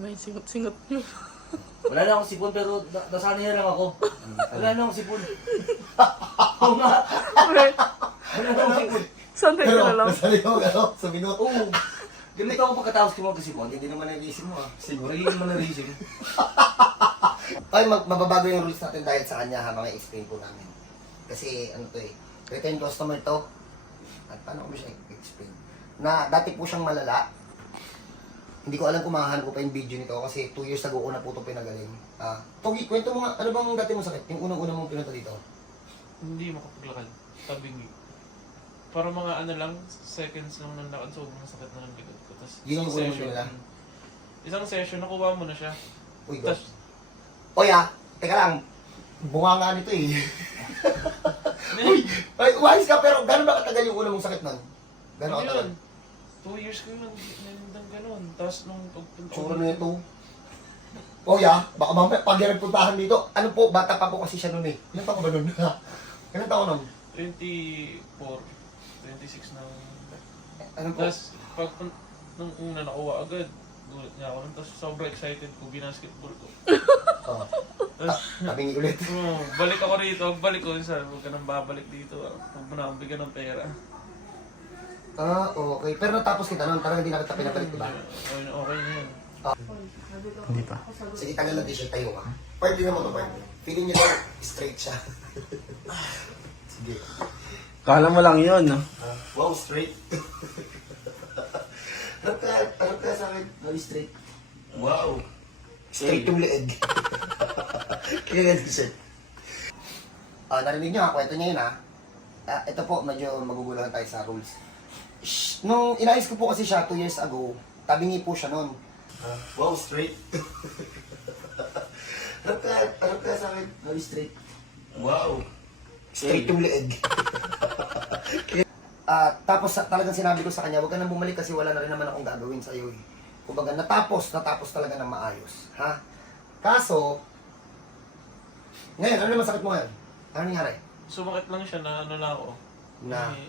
May singot-singot nyo. Wala na akong sipon pero nasanay na lang ako. Wala na akong sipon. Oo nga. Wala na akong sipon. Sanay ka na lang. Nasali mo ano, sa minuto. Oo. Ganito ako pagkatapos ko mag-sipon. Hindi naman nagising mo ah. Siguro hindi naman nagising. Ay, mababago yung rules natin dahil sa kanya habang i-explain po namin. Kasi ano to eh, return customer to. At paano ko ba siya i-explain? Na dati po siyang malala. Hindi ko alam kung makahanap ko pa yung video nito kasi 2 years ago ko na po ito pinagaling. Togi, kwento mo nga, ano bang dati mo sakit? Yung unang-una mong pinunta dito? Hindi makapaglakad. Tabingi. Para mga ano lang, seconds lang ng lakad, sobrang sakit na ng likod ko. Tapos, Yun yung unang nila? Isang session, nakuha mo na siya. Uy, go. Tapos, Oy teka lang. Bunga nga nito eh. Uy, ay, umayos ka pero gano'n ba katagal yung unang mong sakit nun? Gano'n ano katagal? yun? 2 years ko lang nandang ganun. Tapos nung pagpunta Tsura na ito. Oy baka mamaya pag nagpuntahan dito, ano po, bata pa po kasi siya nun eh. Ilan taon ka ba nun? Ilan taon nun? 24, 26 na. Ano po? Tapos, nung una nakuha agad, gulat niya ako nun. Tapos sobrang excited ko, binasketball ko. Oh. Tapos, Tabingi ulit. balik ako rito, balik ko, sabi huwag ka nang babalik dito. Huwag mo na akong bigyan ng pera. Okay. Pero natapos kita nun, talagang hindi na kita pinabalik, diba? Okay na yun. Hindi pa. Sige, tagal na t-shirt tayo ka. Pwede naman to, pwede. Feeling niya na straight siya. Sige. Kala mo lang yun, no? Wow, straight. Ano kaya sa akin? Very straight. Wow. Straight yung leeg. Kaya ganyan t-shirt. Narinig niyo ha, kwento niya yun ha. Ito po, medyo maguguluhan tayo sa rules. Shh, nung inayos ko po kasi siya 2 years ago, tabingi po siya nun. Wow, straight. Ano kaya sa akin? Very straight. Wow. Straight yung leeg. Tapos talagang sinabi ko sa kanya, huwag ka nang bumalik kasi wala na rin naman akong gagawin sa iyo eh. Kumbaga, natapos talaga ng maayos. Ha? Kaso, ngayon, ano naman sakit mo ngayon? Ano nangyari? Sumakit lang siya na ano lang ako. Na? Eh,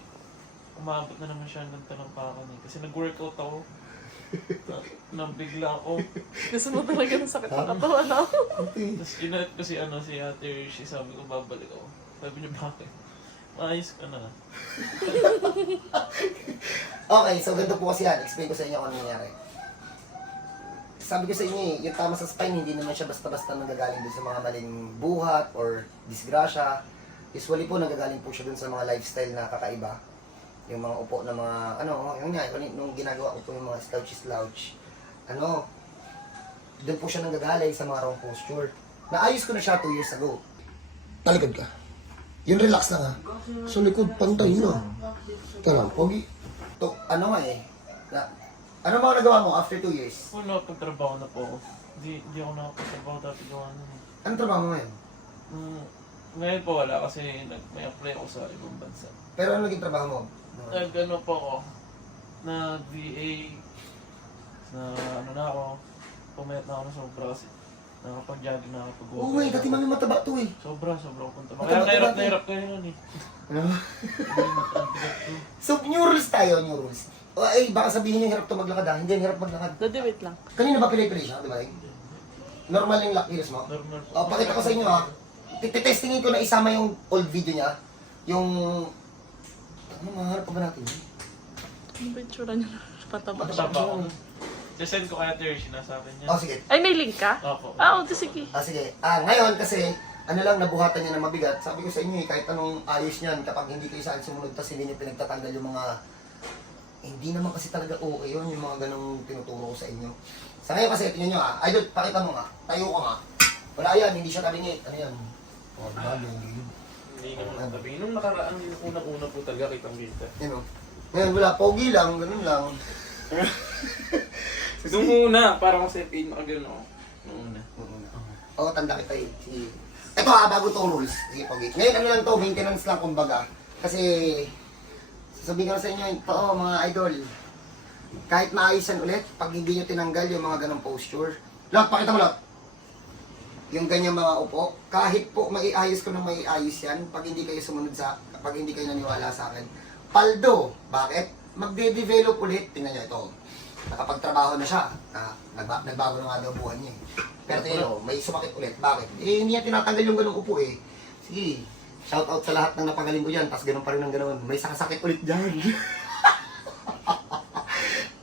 umabot na naman siya ng talampakan eh. Kasi nag-workout ako. Nabigla ako. Gusto mo talaga ng sakit ng katawan, no? Tapos inalit ko si Ate Hershey, sabi ko babalik ako. Sabi niya bakit? Maayos ka na. Okay, so ganito po kasi yan. Explain ko sa inyo kung ano nangyari. Sabi ko sa inyo eh, yung tama sa spine, hindi naman siya basta-basta nanggagaling dun sa mga maling buhat or disgrasya. Usually po, nanggagaling po siya dun sa mga lifestyle na kakaiba. Yung mga upo na mga, yung nga, nung ginagawa ko po yung mga slouch, doon po siya nanggagaling sa mga wrong posture. Naayos ko na siya 2 years ago. Talikod ka. Yung relax lang ha. So likod, pantay mo. Tara, pogi. To, ano mga nagawa mo after 2 years? Kung nakapagtrabaho na po ako. Hindi ako nakapagtrabaho dati gawa nun eh. Anong trabaho mo ngayon? Ngayon po wala kasi may apply ako sa ibang bansa. Pero ano naging trabaho mo? Nag-ano po ako, nag-VA, na ano na ako, pumayat na ako na sobra kasi nakapag-jogging na nakapag-walk. Oo dati mami mataba to eh. Sobra ako punta. Mataba Kaya dati. nahirap kayo nun eh. Ano? Ang bigat ko. So, new rules tayo, new rules. Ay, baka sabihin niyo hirap to maglakad ha. Hindi, hirap maglakad. Daddy, wait lang. Kanina ba pilay-pilay siya, di ba? Normal yung lock ears mo? Normal po. Pakita ko sa inyo ha. Titestingin ko na isama yung old video niya. Yung... mahanap pa ba natin yun? Ano ba yung tsura niya? Pataba. Mataba ako nun. Send ko kaya Hershey na sa akin yan. Sige. Ay, may link ka? Opo. Oo, sige. Sige. Ngayon kasi, nabuhatan niya na mabigat. Sabi ko sa inyo kahit anong ayos niyan, kapag hindi kayo saan sumunod, tas hindi niyo pinagtatanggal yung mga... Hindi naman kasi talaga okay yun, yung mga ganong tinuturo ko sa inyo. Sa ngayon kasi, tingnan nyo idol, pakita mo nga. Tayo ka nga. Wala yan, hindi siya tabingit. Ano yan? Hindi naman natabi. Nung nakaraan, yung unang-una po talaga kitang-kita. Ngayon wala, pogi lang, ganun lang. Nung una, parang kasi pain makagano ako. Nung una. Oo, tanda kita eh. Sige. Ito bago itong rules. Sige, pogi. Ngayon ano lang to, maintenance lang kumbaga. Kasi, sasabihin ko na sa inyo, ito mga idol. Kahit maayos yan ulit, pag hindi nyo tinanggal yung mga ganong posture. Lot, pakita mo lot. Yung ganyan mga upo, kahit po maiayos ko ng maiayos yan, pag hindi kayo sumunod pag hindi kayo naniwala sa akin. Paldo, bakit? Magde-develop ulit, tingnan nyo ito. nakapagtrabaho na siya. Nagbago na nga daw buhay niya eh. Pero tayo, may sumakit ulit. Bakit? Eh, hindi niya tinatanggal yung ganung upo eh. Sige, shout out sa lahat ng napagaling ko dyan, tapos ganun pa rin ng ganun. May sakit ulit dyan.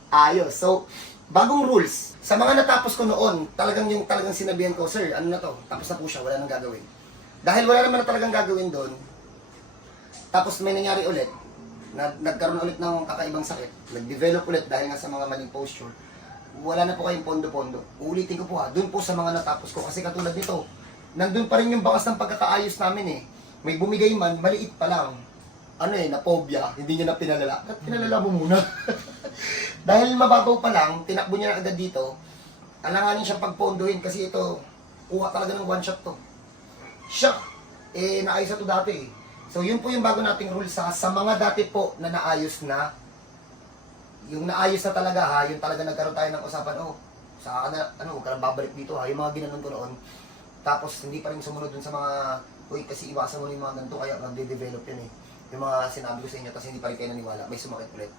Ayos. So, bagong rules. Sa mga natapos ko noon, talagang sinabihan ko, sir, ano na to? Tapos na po siya, wala nang gagawin. Dahil wala naman na talagang gagawin doon, tapos may nangyari ulit, nagkaroon ulit ng kakaibang sakit, nag-develop ulit dahil nga sa mga maling posture, wala na po kayong pondo-pondo. Uulitin ko po ha, doon po sa mga natapos ko, kasi katulad nito, nandun pa rin yung bakas ng pagkakaayos namin eh. May bumigay man, maliit pa lang. Ano eh, na-phobia, hindi niya na pinalala. At pinalala mo muna. Dahil mababaw pa lang, tinakbo niya na agad dito, alanganin siya pagpondohin kasi ito, kuha talaga ng one shot to. Siya, eh, naayos na to dati eh. So, yun po yung bago nating rules sa mga dati po na naayos na, yung naayos na talaga ha, yung talaga nagkaroon tayo ng usapan, oh, saka ka na, ano, huwag ka na babalik dito ha, yung mga ginanon ko noon. Tapos, hindi pa rin sumunod dun sa mga, uy, kasi iwasan mo yung mga ganito, kaya magde-develop yun eh. Yung mga sinabi ko sa inyo, tapos hindi pa rin kayo naniwala, may sumakit ulit.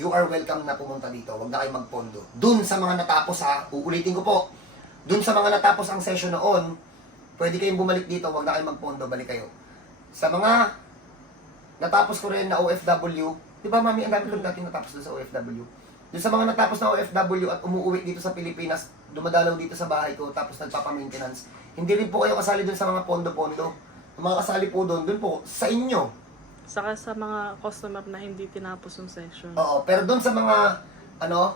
You are welcome na pumunta dito, huwag na kayo magpondo. Dun sa mga natapos ha, uulitin ko po, dun sa mga natapos ang session noon, pwede kayong bumalik dito, huwag na kayo magpondo, balik kayo. Sa mga natapos ko rin na OFW, di ba mami, ang dami lang natin natapos doon sa OFW. Doon sa mga natapos na OFW at umuwi dito sa Pilipinas, dumadalaw dito sa bahay ko, tapos nagpapa-maintenance, hindi rin po kayo kasali doon sa mga pondo-pondo. Yung mga kasali po doon po, sa inyo. Saka sa mga customer na hindi tinapos yung session. Oo, pero doon sa mga, ano,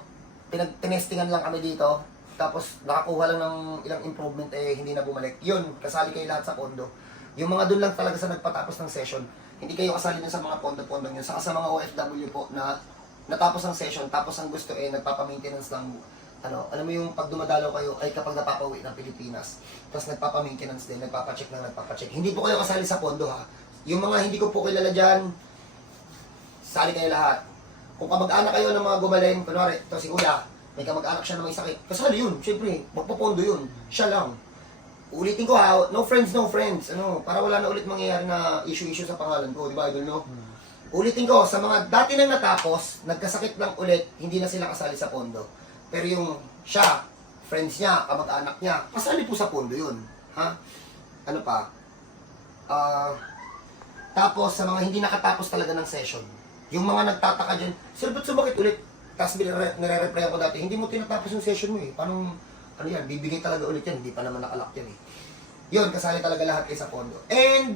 tinestingan lang kami dito, tapos nakakuha lang ng ilang improvement, eh, hindi na bumalik. Yun, kasali kayo lahat sa pondo. Yung mga doon lang talaga sa nagpatapos ng session, hindi kayo kasali dun sa mga pondo-pondo nyo. Saka sa mga OFW po na natapos ang session, tapos ang gusto eh, nagpapa-maintenance lang, ano, alam mo yung pag dumadalaw kayo, ay kapag napapauwi ng Pilipinas, tapos nagpapa-maintenance din, nagpapa-check lang, nagpapa-check. Hindi po kayo kasali sa pondo ha. Yung mga hindi ko po kilala dyan, sali kayo lahat. Kung kamag-anak kayo ng mga gumaling, kunwari, ito si Kuya, may kamag-anak siya na may sakit, kasali yun, syempre, magpapondo yun, siya lang. Ulitin ko ha, no friends, ano, para wala na ulit mangyayari na issue sa pangalan ko, di ba idol, no? Ulitin ko, sa mga dati nang natapos, nagkasakit lang ulit, hindi na sila kasali sa pondo. Pero yung siya, friends niya, kamag-anak niya, kasali po sa pondo yun, ha? Ano pa? Tapos, sa mga hindi nakatapos talaga ng session, yung mga nagtataka dyan, sir, ba't sumakit ulit? Tapos nire-reply ako dati, hindi mo tinatapos yung session mo eh, paano, ano yan, bibigay talaga ulit yan, hindi pa naman nakalak yan eh. Yun, kasali talaga lahat kayo sa pondo. And,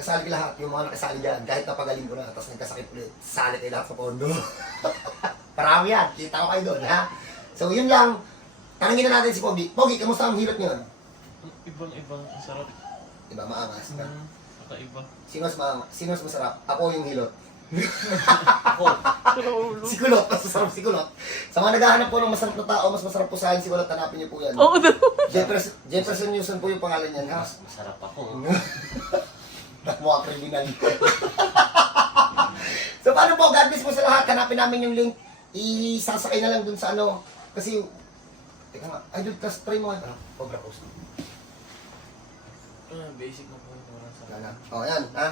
kasali lahat, yung mga nakasali dyan, kahit napagaling ko na, tapos nagkasakit ulit, sali kayo lahat sa pondo. Parami yan, kita ko kayo doon, ha? So, yun lang, tanongin na natin si Pogi. Pogi, kamusta ang hilot ngayon? Ibang sarap. Diba, maangas na. Kakaiba. Sino mas masarap? Ako yung hilot. Ako, Si Kulot, mas masarap si Kulot. Sa mga naghahanap po ng masarap na tao, mas masarap po sa akin si Kulot, hanapin niyo po yan. Oo, Jefferson Newson po yung pangalan niyan, ha? masarap ako. Mukha kriminal. So paano po, God bless po sa lahat. Hanapin namin yung link. Isasakay na lang dun sa ano. Kasi, teka nga, idol, tas try mo nga. Cobra post. Basic na po. Walang sarap. Wala na. O, yan, ha?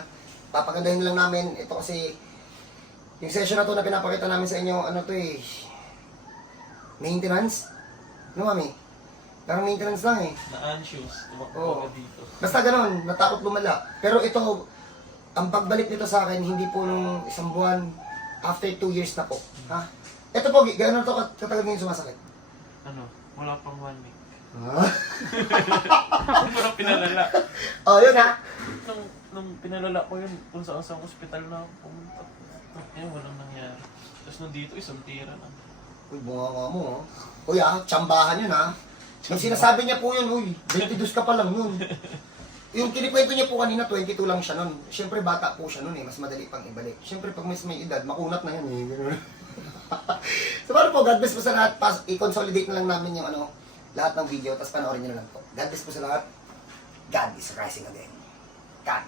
Papagandahin lang namin. Ito kasi, yung session na to na pinapakita namin sa inyo, ano to eh, maintenance? Ano, mami? Parang maintenance lang eh. Na-anxious. Oo. Tumakbo dito. Basta ganun, natakot lumala. Pero ito, ang pagbalik nito sa akin, hindi po nung isang buwan, after 2 years na po. Ha? Ito po, gano'n to katagal ngayon sumasakit? Ano? Wala pang 1 week. Ha? Parang pinalala. Oh, yun ha? Nung pinalala ko yun, kung saan sa ospital na ako pumunta. Walang nangyari. Tapos nandito, isang tira na. Uy, bunga mo, oh. Uy, tsambahan yun, ha? Yung sinasabi niya po yun, uy, 22 ka pa lang yun. Yung kinikwento niya po kanina, 22 lang siya nun. Siyempre, bata po siya nun eh, mas madali pang ibalik. Siyempre, pag mas may edad, makunat na yan eh. So, paano po, God bless po sa lahat. I-consolidate na lang namin yung ano, lahat ng video, tapos panoorin niyo na lang po. God bless po sa lahat. God is rising again. God.